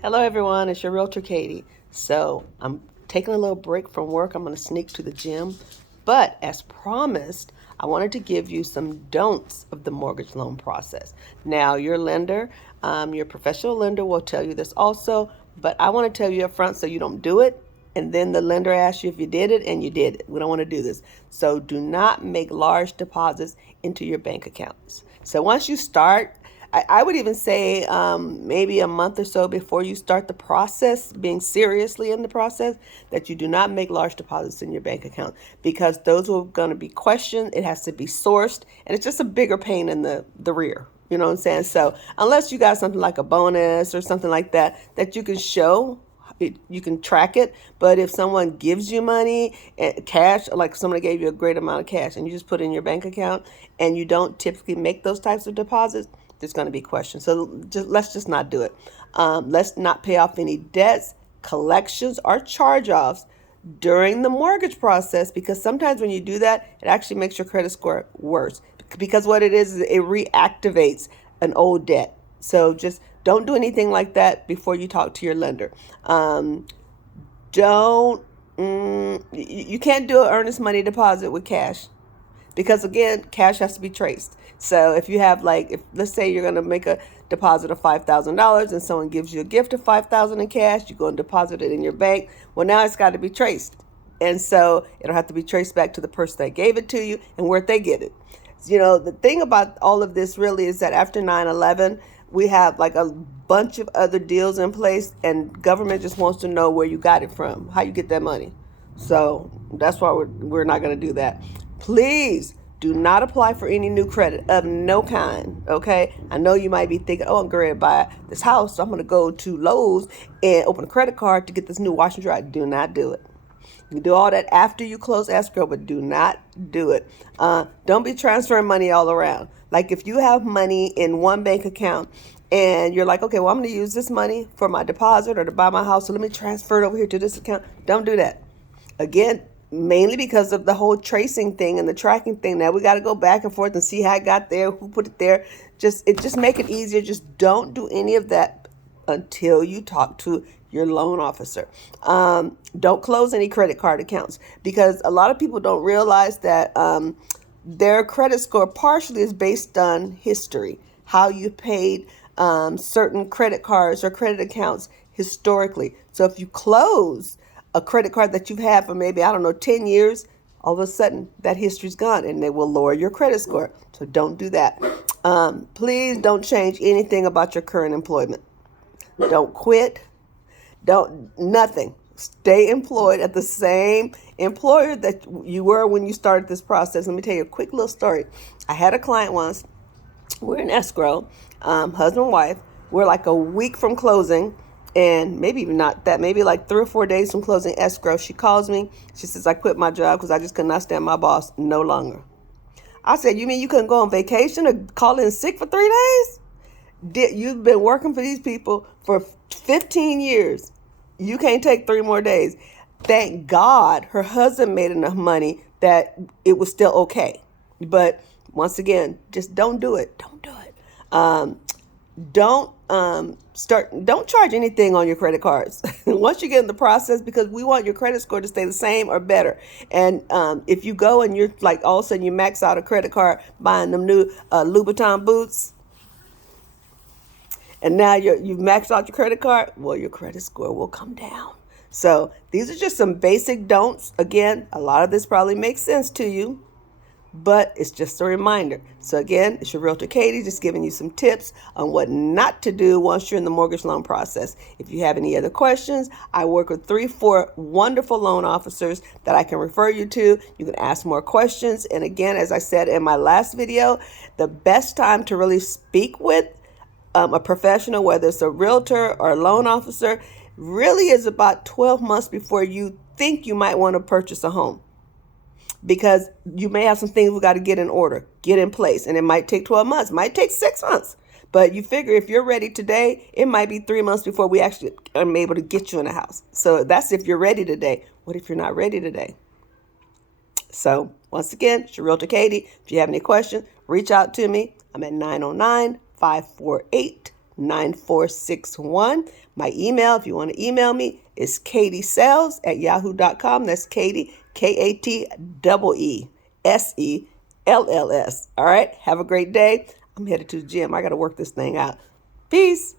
Hello, everyone. It's your realtor, Katie. So I'm taking a little break from work. I'm going to sneak to the gym. But as promised, I wanted to give you some don'ts of the mortgage loan process. Now, your lender, your professional lender will tell you this also, but I want to tell you up front so you don't do it. And then the lender asks you if you did it, and you did it. We don't want to do this. So do not make large deposits into your bank accounts. So once you start, I would even say maybe a month or so before you start the process, being seriously in the process, that you do not make large deposits in your bank account because those are going to be questioned. It has to be sourced, and it's just a bigger pain in the rear. You know what I'm saying? So unless you got something like a bonus or something like that that you can show, you can track it. But if someone gives you money, cash, like somebody gave you a great amount of cash and you just put it in your bank account and you don't typically make those types of deposits, there's going to be questions. So let's just not do it. Let's not pay off any debts, collections, or charge-offs during the mortgage process, because sometimes when you do that, it actually makes your credit score worse, because what it is it reactivates an old debt. So just don't do anything like that before you talk to your lender. Don't You can't do an earnest money deposit with cash, because again, cash has to be traced. So if you have, like, if let's say you're going to make a deposit of $5,000 and someone gives you a gift of $5,000 in cash, you go and deposit it in your bank. Well, now it's got to be traced, and so it'll have to be traced back to the person that gave it to you and where'd they get it. You know, the thing about all of this really is that after 9/11, we have like a bunch of other deals in place, and government just wants to know where you got it from, how you get that money. So that's why we're not going to do that. Please do not apply for any new credit of no kind, okay? I know you might be thinking, oh, I'm going to buy this house, so I'm going to go to Lowe's and open a credit card to get this new washer and dryer. Do not do it. You do all that after you close escrow, but do not do it. Don't be transferring money all around. Like if you have money in one bank account and you're like, okay, well, I'm going to use this money for my deposit or to buy my house, so let me transfer it over here to this account. Don't do that. Again, mainly because of the whole tracing thing and the tracking thing. Now we got to go back and forth and see how it got there, who put it there. Just make it easier. Just don't do any of that until you talk to your loan officer. Don't close any credit card accounts, because a lot of people don't realize that their credit score partially is based on history, how you paid certain credit cards or credit accounts historically. So if you close a credit card that you've had for maybe, I don't know, 10 years, all of a sudden that history's gone and they will lower your credit score. So don't do that. Please don't change anything about your current employment. Don't quit. Nothing. Stay employed at the same employer that you were when you started this process. Let me tell you a quick little story. I had a client once. We're in escrow, husband and wife. We're like a week from closing, and maybe even not that, maybe like 3 or 4 days from closing escrow. She calls me. She says, I quit my job because I just could not stand my boss no longer. I said, you mean you couldn't go on vacation or call in sick for 3 days? You've been working for these people for 15 years. You can't take 3 more days. Thank God her husband made enough money that it was still okay. But once again, just don't do it. Don't do it. Don't charge anything on your credit cards once you get in the process, because we want your credit score to stay the same or better. And if you go and you're like, all of a sudden you max out a credit card buying them new Louboutin boots, and now you've maxed out your credit card, well, your credit score will come down. So these are just some basic don'ts. Again, a lot of this probably makes sense to you, but it's just a reminder. So again, it's your realtor Katie, just giving you some tips on what not to do once you're in the mortgage loan process. If you have any other questions, I work with 3-4 wonderful loan officers that I can refer you to. You can ask more questions. And again, as I said in my last video, the best time to really speak with a professional, whether it's a realtor or a loan officer, really is about 12 months before you think you might want to purchase a home, because you may have some things we got to get in order, get in place, and it might take 12 months, might take 6 months. But you figure if you're ready today, it might be 3 months before we actually are able to get you in a house. So that's if you're ready today. What if you're not ready today? So once again, it's your realtor Katie. If you have any questions, reach out to me. I'm at 909-548 9461. My email, if you want to email me, is katiesales@yahoo.com. That's Katie, KATEESELLS. All right. Have a great day. I'm headed to the gym. I got to work this thing out. Peace.